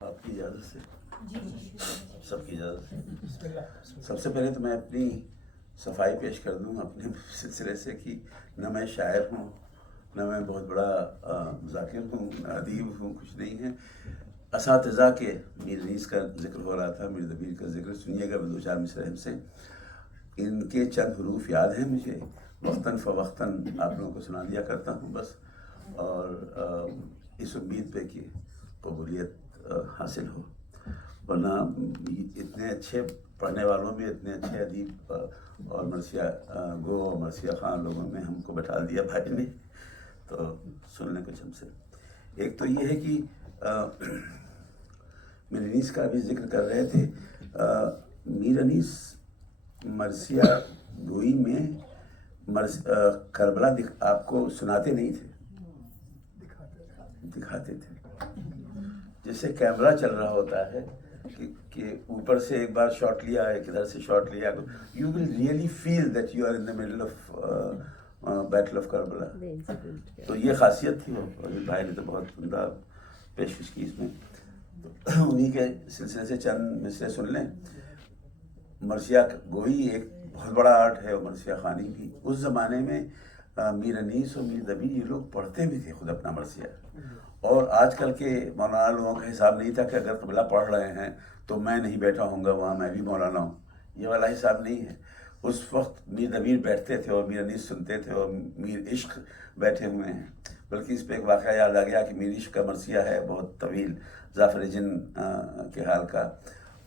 آپ کی اجازت سے سب کی اجازت سے سب سے پہلے تو میں اپنی صفائی پیش کر دوں اپنے سلسلے سے کہ نہ میں شاعر ہوں، نہ میں بہت بڑا ذاکر ہوں، نہ ادیب ہوں، کچھ نہیں ہے۔ اساتذہ کے میر انیس کا ذکر ہو رہا تھا، میر دبیر کا ذکر سنیے گا دو چار مصرع سے۔ ان کے چند حروف یاد ہیں مجھے، وقتاً فوقتاً آپ لوگوں کو سنا دیا کرتا ہوں بس، اور اس امید پہ کہ قبولیت حاصل ہو، ورنہ اتنے اچھے پڑھنے والوں میں اتنے اچھے ادیب اور مرثیہ گو اور مرثیہ خان لوگوں میں ہم کو بٹھا دیا بھائی نے، تو سن لیں کچھ ہم سے۔ ایک تو یہ ہے کہ میر انیس کا بھی ذکر کر رہے تھے۔ میر انیس مرثیہ گوئی میں کربلا آپ کو سناتے نہیں تھے، دکھاتے تھے، جیسے کیمرہ چل رہا ہوتا ہے کہ اوپر سے ایک بار شاٹ لیا، ایک ادھر سے شاٹ لیا، you will really feel that you are in the middle of battle of Karbala. تو یہ خاصیت تھی، اور بھائی نے تو بہت عمدہ پیشکش کی اس میں۔ انہی کے سلسلے سے چند مصرع سن لیں۔ مرثیہ گوئی ایک بہت بڑا آرٹ ہے، اور مرثیہ خوانی بھی۔ اس زمانے میں میر انیس اور میر دبیر یہ لوگ پڑھتے بھی تھے خود اپنا مرثیہ، اور آج کل کے مولانا لوگوں کا حساب نہیں تھا کہ اگر قبلہ پڑھ رہے ہیں تو میں نہیں بیٹھا ہوں گا وہاں، میں بھی مولانا ہوں، یہ والا حساب نہیں ہے۔ اس وقت میر دبیر بیٹھتے تھے اور میر انیس سنتے تھے، اور میر عشق بیٹھے ہوئے ہیں۔ بلکہ اس پہ ایک واقعہ یاد آ گیا کہ میر عشق کا مرثیہ ہے بہت طویل، ظافر جن کے حال کا،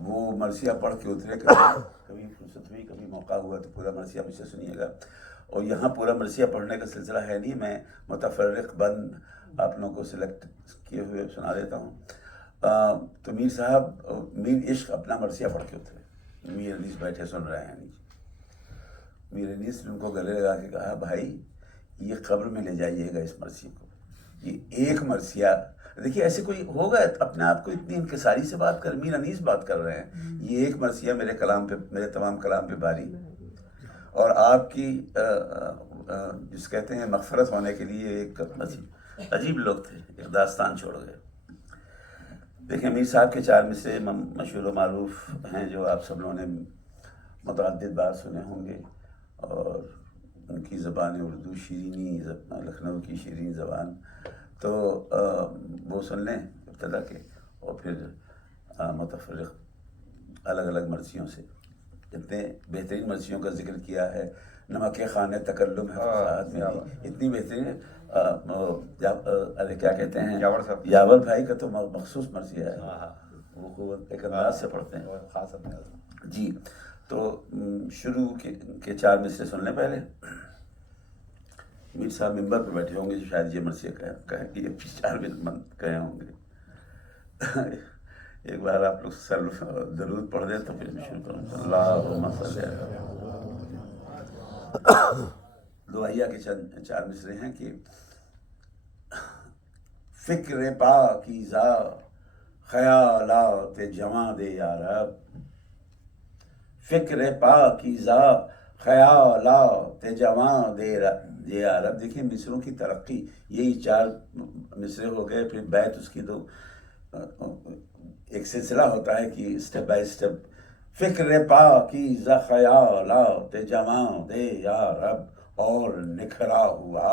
وہ مرثیہ پڑھ کے اترے، کبھی فرصت ہوئی، کبھی موقع ہوا تو پورا مرثیہ مجھ سے سنیے گا۔ اور یہاں پورا مرثیہ پڑھنے کا سلسلہ ہے نہیں، میں متفرق بند آپ لوگوں کو سلیکٹ کیے ہوئے سنا دیتا ہوں۔ تو میر صاحب میر عشق اپنا مرثیہ پڑھ کے اترے، میر انیس بیٹھے سن رہے ہیں نیچے۔ میر انیس نے ان کو گلے لگا کے کہا، بھائی یہ قبر میں لے جائیے گا اس مرثیے کو، یہ ایک مرثیہ، دیکھیے ایسے کوئی ہوگا اپنے آپ کو اتنی انکساری سے بات کر، میر انیس بات کر رہے ہیں، یہ ایک مرثیہ میرے کلام پہ، میرے تمام کلام پہ باری، اور آپ کی جس کہتے ہیں مغفرت ہونے کے لیے ایک عجیب لوگ تھے، ایک داستان چھوڑ گئے۔ دیکھیں میر صاحب کے چار مصرع مشہور و معروف ہیں جو آپ سب لوگوں نے متعدد بار سنے ہوں گے، اور ان کی زبان اردو شیرینی، لکھنؤ کی شیرین زبان، تو وہ سن لیں ابتدا کے، اور پھر متفرق الگ الگ مرثیوں سے۔ اتنے بہترین مرثیوں کا ذکر کیا ہے، نمک خانہ تکلم ہے فصاحت میری، اتنی بہترین ہے۔ ارے کیا کہتے ہیں، یاور بھائی کا تو مخصوص مرثیہ ہے، وہ ایک انداز سے پڑھتے ہیں خاص انداز۔ جی تو شروع کے چار مصرع سن لیں پہلے۔ میر صاحب ممبر پہ بیٹھے ہوں گے، شاید یہ مرثیہ کہیں کہ یہ چار کہے ہوں گے۔ ایک بار آپ لوگ درود پڑھ دیں تو پھر میں شروع کروں گا۔ اللہم صلی علی دعائیہ کے چار مصرع ہیں کہ فکر پاکیزہ خیالات جواں دے یا رب، فکر پاکیزہ خیالات جواں دے یا رب۔ دیکھیں مصروں کی ترقی، یہی چار مصرع ہو گئے، پھر بیت اس کی تو ایک سلسلہ ہوتا ہے کہ اسٹیپ بائی اسٹیپ، فکر پاکیزہ خیالات جواں دے یا رب، اور نکھرا ہوا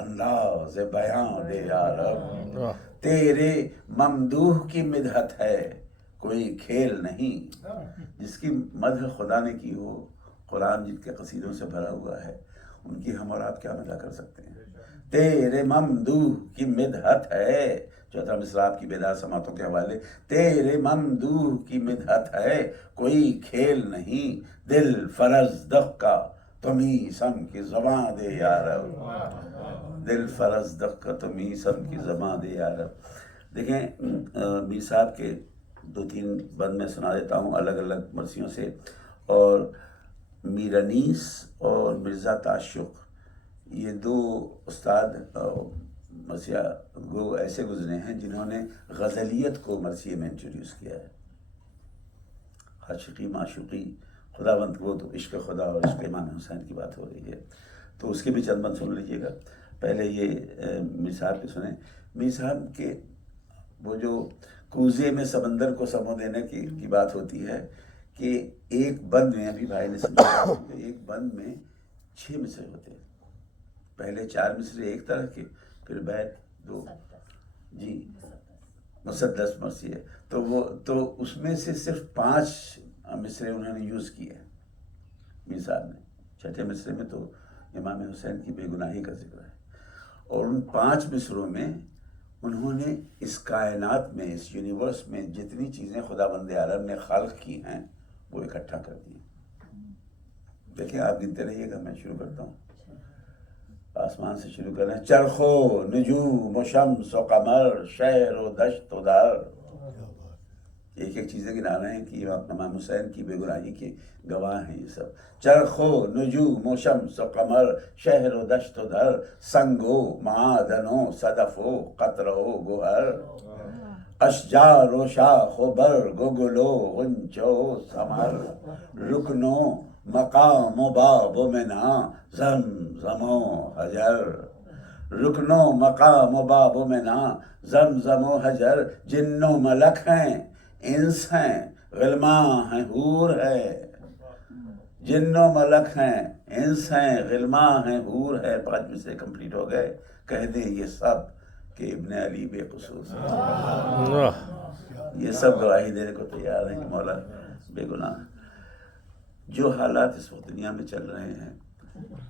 انداز بیاں دے یا رب، تیرے ممدوح کی مدحت ہے کوئی کھیل نہیں۔ جس کی مدح خدا نے کی ہو، قرآن جن کے قصیدوں سے بھرا ہوا ہے، ان کی ہم اور آپ کیا مدح کر سکتے ہیں۔ تیرے ممدوح کی مدحت ہے، چوتھا مصرع آپ کی بیدار سماعتوں کے حوالے، تیرے ممدوح کی مدحت ہے کوئی کھیل نہیں، دل فرز دق کا تمہیں سم کی زباں دے یا رب، دل فرز دق کا تمہیں سم کی زباں دے یا رب۔ دیکھیں میر صاحب کے دو تین بند میں سنا دیتا ہوں الگ الگ مرثیوں سے۔ اور میر انیس اور مرزا تعشق، یہ دو استاد مرثیہ گو ایسے گزرے ہیں جنہوں نے غزلیت کو مرثیے میں انٹروڈیوس کیا ہے۔ عاشقی معشوقی، خداوند، وہ تو عشق خدا اور عشق امام حسین کی بات ہو رہی ہے، تو اس کے بھی چند بند سن لیجیے گا۔ پہلے یہ میر صاحب کے سنیں۔ میر صاحب کے وہ جو کوزے میں سمندر کو سمو دینے کی بات ہوتی ہے کہ ایک بند میں، ابھی بھائی نے سمجھا، ایک بند میں 6 مصرے ہوتے ہیں. پہلے 4 مصرے ایک طرح کے، پھر بیت 2. جی مسدس مرثیہ. تو اس میں سے صرف 5 مصرے انہوں نے یوز کیے ہیں میر صاحب نے. 6 مصرے میں تو امام حسین کی بے گناہی کا ذکر ہے، اور ان 5 مصروں میں انہوں نے اس کائنات میں، اس یونیورس میں جتنی چیزیں خدا بند عالم نے خلق کی ہیں وہ اکٹھا کر دی. دیکھیں آپ گنتے رہیے گا، میں شروع کرتا ہوں. آسمان سے شروع کر رہے ہیں. چرخ و نجوم و شمس و قمر، شہر و دشت و در. ایک ایک چیزیں گنا رہے ہیں کہ امام حسین کی بے گناہی کے گواہ ہیں یہ سب. چرخ و نجوم و شمس و قمر، شہر و دشت و در، سنگ و معادن و صدف و قطرہ و گوہر، اشجار و شاخ و برگ و گل و غنچہ و ثمر، رکن و مقام و باب و منا، زمزم و حجر. رکن و مقام و باب و منا، زمزم و حجر. جن و ملک ہیں، انس ہیں، غلماں ہیں، حور ہے. جن و ملک ہیں، انس ہیں، غلماں ہیں، حور ہے. 5 میں سے کمپلیٹ ہو گئے. کہہ دیں یہ سب کہ ابن علی بے قصور ہیں. یہ سب گواہی دینے کو تیار ہیں کہ مولا بے گناہ. جو حالات اس وقت دنیا میں چل رہے ہیں،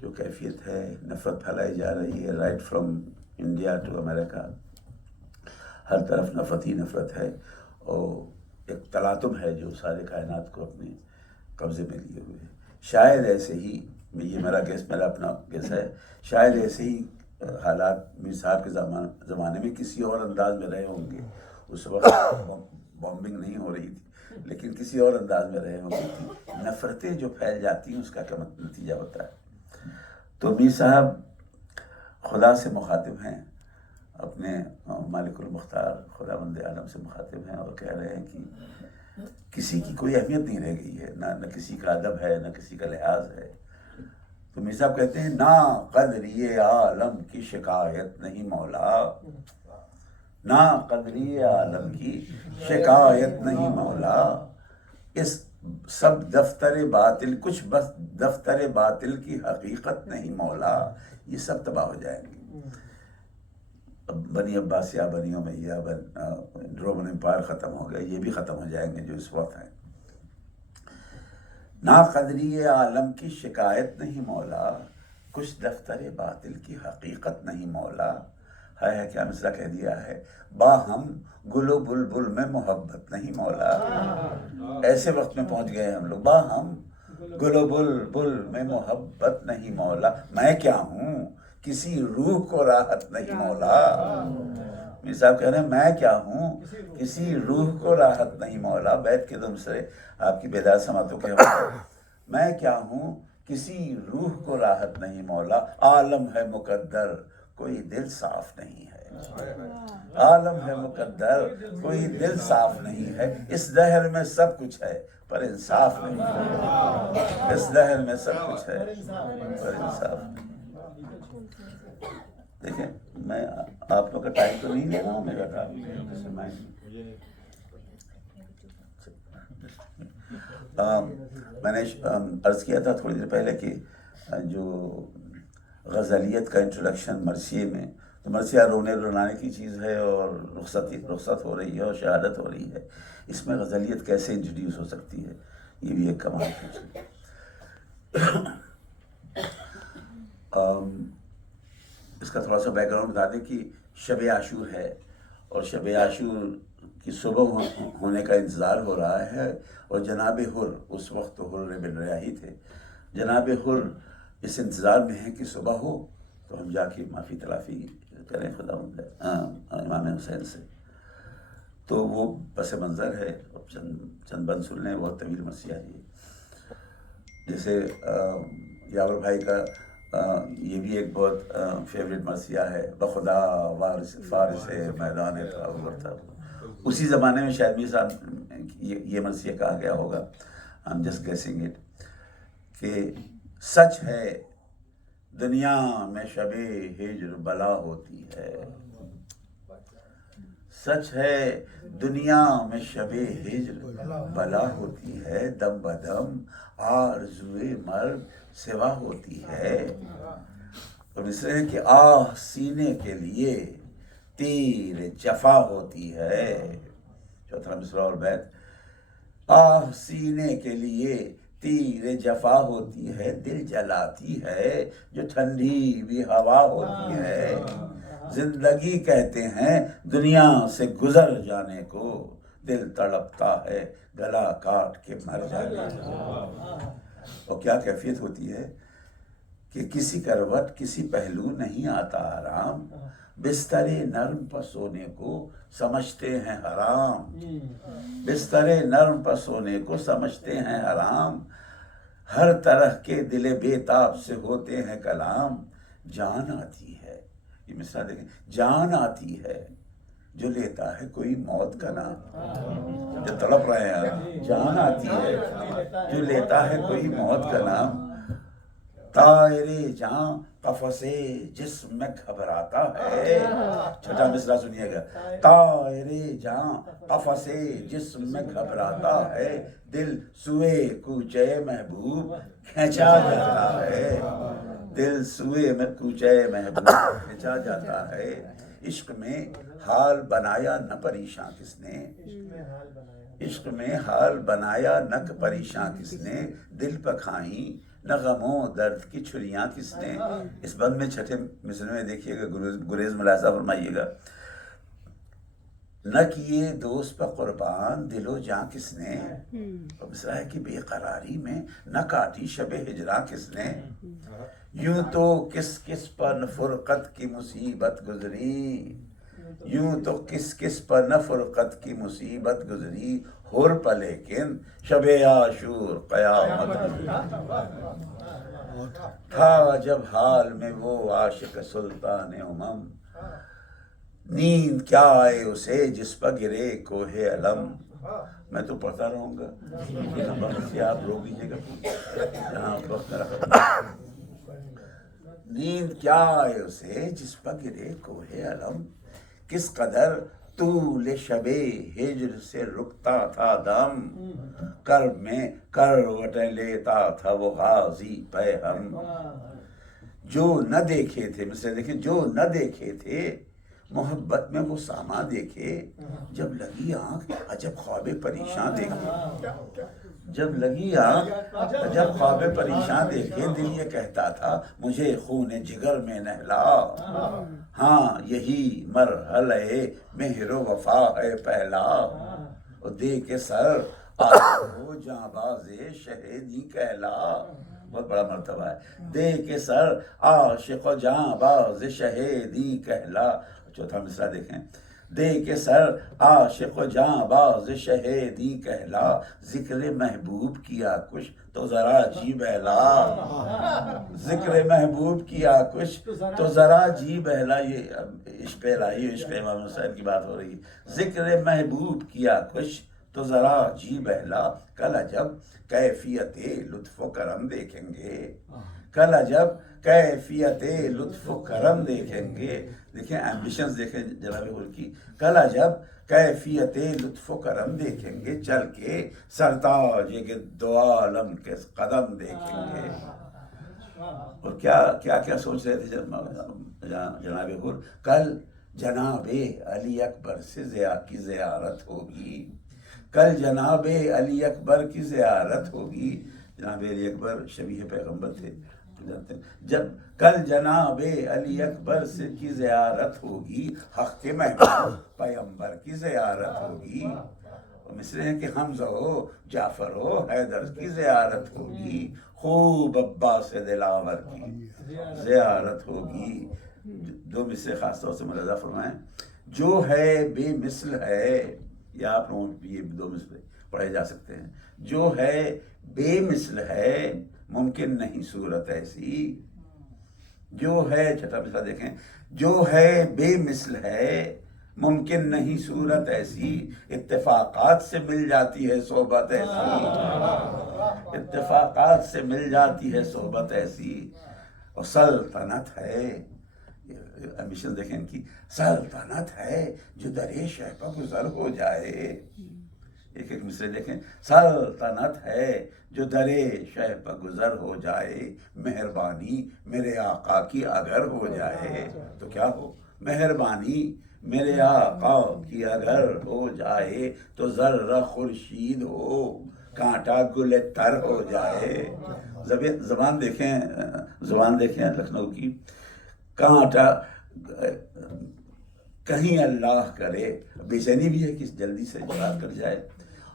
جو کیفیت ہے، نفرت پھیلائی جا رہی ہے، رائٹ فرام انڈیا ٹو امریکہ، ہر طرف نفرت ہی نفرت ہے، اور ایک تلاطم ہے جو سارے کائنات کو اپنے قبضے میں لیے ہوئے ہے. شاید ایسے ہی، یہ میرا اپنا گیس ہے، شاید ایسے ہی حالات میر صاحب کے زمانے میں کسی اور انداز میں رہے ہوں گے. اس وقت بامبنگ نہیں ہو رہی تھی، لیکن کسی اور انداز میں رہے ہوں گے. نفرتیں جو پھیل جاتی ہیں اس کا کیا نتیجہ ہوتا ہے. تو میر صاحب خدا سے مخاطب ہیں، اپنے مالک المختار خدا بند عالم سے مخاطب ہیں، اور کہہ رہے ہیں کہ کسی کی کوئی اہمیت نہیں رہ گئی ہے، نہ کسی کا ادب ہے، نہ کسی کا لحاظ ہے. تو میر صاحب کہتے ہیں نا قدری عالم کی شکایت نہیں مولا، نا قدری عالم کی شکایت نہیں مولا. اس سب دفتر باطل، کچھ بس دفتر باطل کی حقیقت نہیں مولا. یہ سب تباہ ہو جائیں گے. بنی عباسیہ، بنی امیہ، رومن امپائر ختم ہو گئے، یہ بھی ختم ہو جائیں گے جو اس وقت ہیں. نا قدری عالم کی شکایت نہیں مولا، کچھ دفتر باطل کی حقیقت نہیں مولا. ہے کیا مصرع کہہ دیا ہے، باہم گل و بلبل میں محبت نہیں مولا. ایسے وقت میں پہنچ گئے ہم لوگ، باہم گل و بلبل میں محبت نہیں مولا. میں کیا ہوں، کسی روح کو راحت نہیں مولا. میر صاحب کہہ رہے ہیں میں کیا ہوں، کسی روح کو راحت نہیں مولا. بیت کے دم سے آپ کی بیدار سماعتوں کے میں کیا ہوں، کسی روح کو راحت نہیں مولا. عالم ہے مقدر، کوئی دل صاف نہیں ہے. عالم ہے مقدر، کوئی دل صاف نہیں ہے. اس دہر میں سب کچھ ہے پر انصاف نہیں ہے. اس دہر میں سب کچھ ہے پر انصاف نہیں. دیکھیں میں آپ لوگ کا ٹائم تو نہیں لے رہا ہوں، میرا کام میں نے عرض کیا تھا تھوڑی دیر پہلے کہ جو غزلیت کا انٹروڈکشن مرثیے میں، تو مرثیہ رونے رونانے کی چیز ہے، اور رخصت ہو رہی ہے اور شہادت ہو رہی ہے. اس میں غزلیت کیسے انٹروڈیوس ہو سکتی ہے، یہ بھی ایک کمال ہے. اس کا تھوڑا سا بیک گراؤنڈ بتا دیں کہ شب عاشور ہے، اور شب عاشور کی صبح ہونے کا انتظار ہو رہا ہے، اور جناب حر، اس وقت تو حر بن ریاحی تھے، جناب حر اس انتظار میں ہیں کہ صبح ہو تو ہم جا کے معافی تلافی کریں خدا امام حسین سے. تو وہ پس منظر ہے. چند بند سن لیں، بہت طویل مرثیہ ہے. جیسے یاور بھائی کا یہ بھی ایک بہت فیوریٹ مرثیہ ہے، بخدا وارث فارس میدان تھا. اسی زمانے میں شاید میر صاحب یہ مرثیہ کہا گیا ہوگا. I'm just guessing it کہ سچ ہے دنیا میں شب ہجر بلا ہوتی ہے، سچ ہے دنیا میں شب ہجر بلا ہوتی ہے، دم بدم آرزوئے مرگ سوا ہوتی ہے. تو مصرے ہیں کہ آہ سینے کے لیے تیر جفا ہوتی ہے. چوتھا مصرع اور بیت. آہ سینے کے لیے تیر جفا ہوتی ہے، دل جلاتی ہے جو ٹھنڈی بھی ہوا ہوتی ہے. زندگی کہتے ہیں دنیا سے گزر جانے کو، دل تڑپتا ہے گلا کاٹ کے مر جانے کو. اور کیا کیفیت ہوتی ہے کہ کسی کروٹ کسی پہلو نہیں آتا آرام، بستر نرم پر سونے کو سمجھتے ہیں حرام. بستر نرم پر سونے کو سمجھتے ہیں حرام، ہر طرح کے دل بےتاب سے ہوتے ہیں کلام. جان آتی ہے، یہ مثال دیکھیں، جان آتی ہے جو لیتا ہے کوئی موت کا نام. جو تڑپ رہے ہیں، جان آتی ہے جو لیتا ہے کوئی موت کا نام. طائر جاں قفس جسم میں گھبراتا ہے. چھٹا مصرع سنیے گا. طائر جاں قفس جسم میں گھبراتا ہے، دل سوئے کوچے محبوب کھینچا جاتا ہے. دل سوئے میں کوچے محبوب کھینچا جاتا ہے. عشق میں حال بنایا نہ پریشاں کس نے، عشق میں حال بنایا نہ پریشاں کس نے، دل پہ کھائیں نہ غموں درد کی چھریاں کس نے. اس بند میں چھٹے مصرے میں دیکھیے گا، گریز ملاحظہ فرمائیے گا. نہ کیے دوست پہ قربان دل و جاں کس نے. اور مصرع ہے کہ بے قراری میں نہ کاٹی شب ہجراں کس نے. یوں تو کس کس پر فرقت کی مصیبت گزری، یوں تو کس کس پر نہ فرقت کی مصیبت گزری، ہور پہ لیکن شب عاشور قیامت تھا جب حال میں وہ عاشق سلطان امم. نیند کیا آئے اسے جس پہ گرے کوہ علم. میں تو پڑھتا رہوں گا، لیکن آپ روک دیجیے گا جہاں وقت رکھا. نیند کیا آئے اسے جس پہ گرے کوہ علم، کس قدر طول شب ہجر سے رکتا تھا دم، کرب میں کروٹیں لیتا تھا وہ غازی پہ ہم. جو نہ دیکھے تھے، مثلا دیکھیں، جو نہ دیکھے تھے محبت میں وہ ساما دیکھے، جب لگی آنکھ عجب خواب پریشاں دیکھے. جب لگی آنکھ عجب خواب پریشاں دیکھے، دل یہ کہتا تھا مجھے خون جگر میں نہلا. ہاں یہی مرحلہ مہر و وفا ہے پہلا، اور دے کے سر آہو جاں باز شہیدی کہلا. بہت بڑا مرتبہ ہے. دے کے سر عاشق و جاں باز شہیدی کہلا. چوتھا مصرع دیکھیں. دے کے سر عاشق و جاں باز شہیدی کہلا، ذکر محبوب کیا کچھ تو ذرا جی بہلا. ذکر محبوب کیا کچھ تو ذرا جی بہلا. یہ عشق الہی، عشق امام حسین کی بات ہو رہی ہے. ذکر محبوب کیا کچھ تو ذرا جی بہلا، کل عجب کیفیت لطف و کرم دیکھیں گے. کل عجب کیفیت لطف و کرم دیکھیں گے. دیکھیں ایمبیشنز دیکھیں جناب حور کی. کل عجب کیفیت لطف و کرم دیکھیں گے، چل کے سرتاج کے دو عالم کے قدم دیکھیں گے. اور کیا کیا کیا سوچ رہے تھے جناب حور. کل جناب علی اکبر سے کی زیارت ہوگی. کل جناب علی اکبر کی زیارت ہوگی. جناب علی اکبر شبیہ پیغمبر تھے. جب کل جناب علی اکبر سے کی زیارت ہوگی، حق کے محبوب پیغمبر کی زیارت ہوگی. مصرے ہیں کہ حمزہ ہو جعفر ہو حیدر کی زیارت ہوگی، خوب عباس دلاور کی زیارت ہوگی. دو مصرے خاص طور سے ملاحظہ فرمائیں. جو ہے بے مثل ہے، یا آپ لوگوں یہ دو مصرے پڑھے جا سکتے ہیں. جو ہے بے مثل ہے ممکن نہیں صورت ایسی. جو ہے، چھٹا مصرع دیکھیں. جو ہے بے مثل ہے ممکن نہیں صورت ایسی، اتفاقات سے مل جاتی ہے صحبت ایسی. اتفاقات سے مل جاتی ہے صحبت ایسی. اور سلطنت ہے ایمبیشن دیکھیں ان کی. سلطنت ہے جو درے شہ پر گزر ہو جائے. ایک ایک مصرے دیکھیں. سلطنت ہے جو درے شہ پر گزر ہو جائے، مہربانی میرے آقا کی اگر ہو جائے تو کیا ہو. مہربانی میرے آقا کی اگر ہو جائے تو ذرہ خورشید ہو، کانٹا گل تر ہو جائے. زبان دیکھیں لکھنؤ کی. کانٹا کہیں اللہ کرے، بے چینی بھی ہے کہ جلدی سے جواب کر جائے،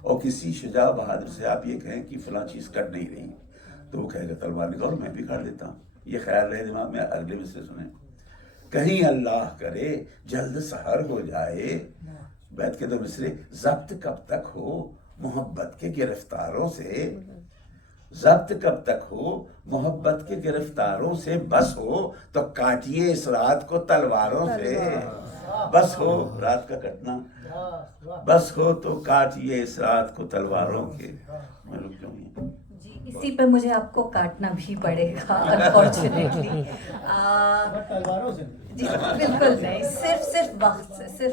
اور کسی شجاع بہادر سے آپ یہ کہیں کہ فلاں چیز کٹ نہیں رہی تو وہ کہے گا تلوار نکالو میں بھی کاٹ دیتا ہوں. یہ خیال رہے دماغ میں. اگلے مصرے سنیں. کہیں اللہ کرے جلد سحر ہو جائے. بیت کے دو مصرے. ضبط کب تک ہو محبت کے گرفتاروں سے، ضبط کب تک ہو محبت کے گرفتاروں سے، بس ہو تو کاٹیے اس رات کو تلواروں سے. بس ہو رات کا کٹنا، بس ہو تو کاٹیے اس رات کو تلواروں کے. میں رک جاؤں گی. جی اسی پہ مجھے آپ کو کاٹنا بھی پڑے گا انفارچونیٹلی. جی بالکل نہیں، صرف وقت سے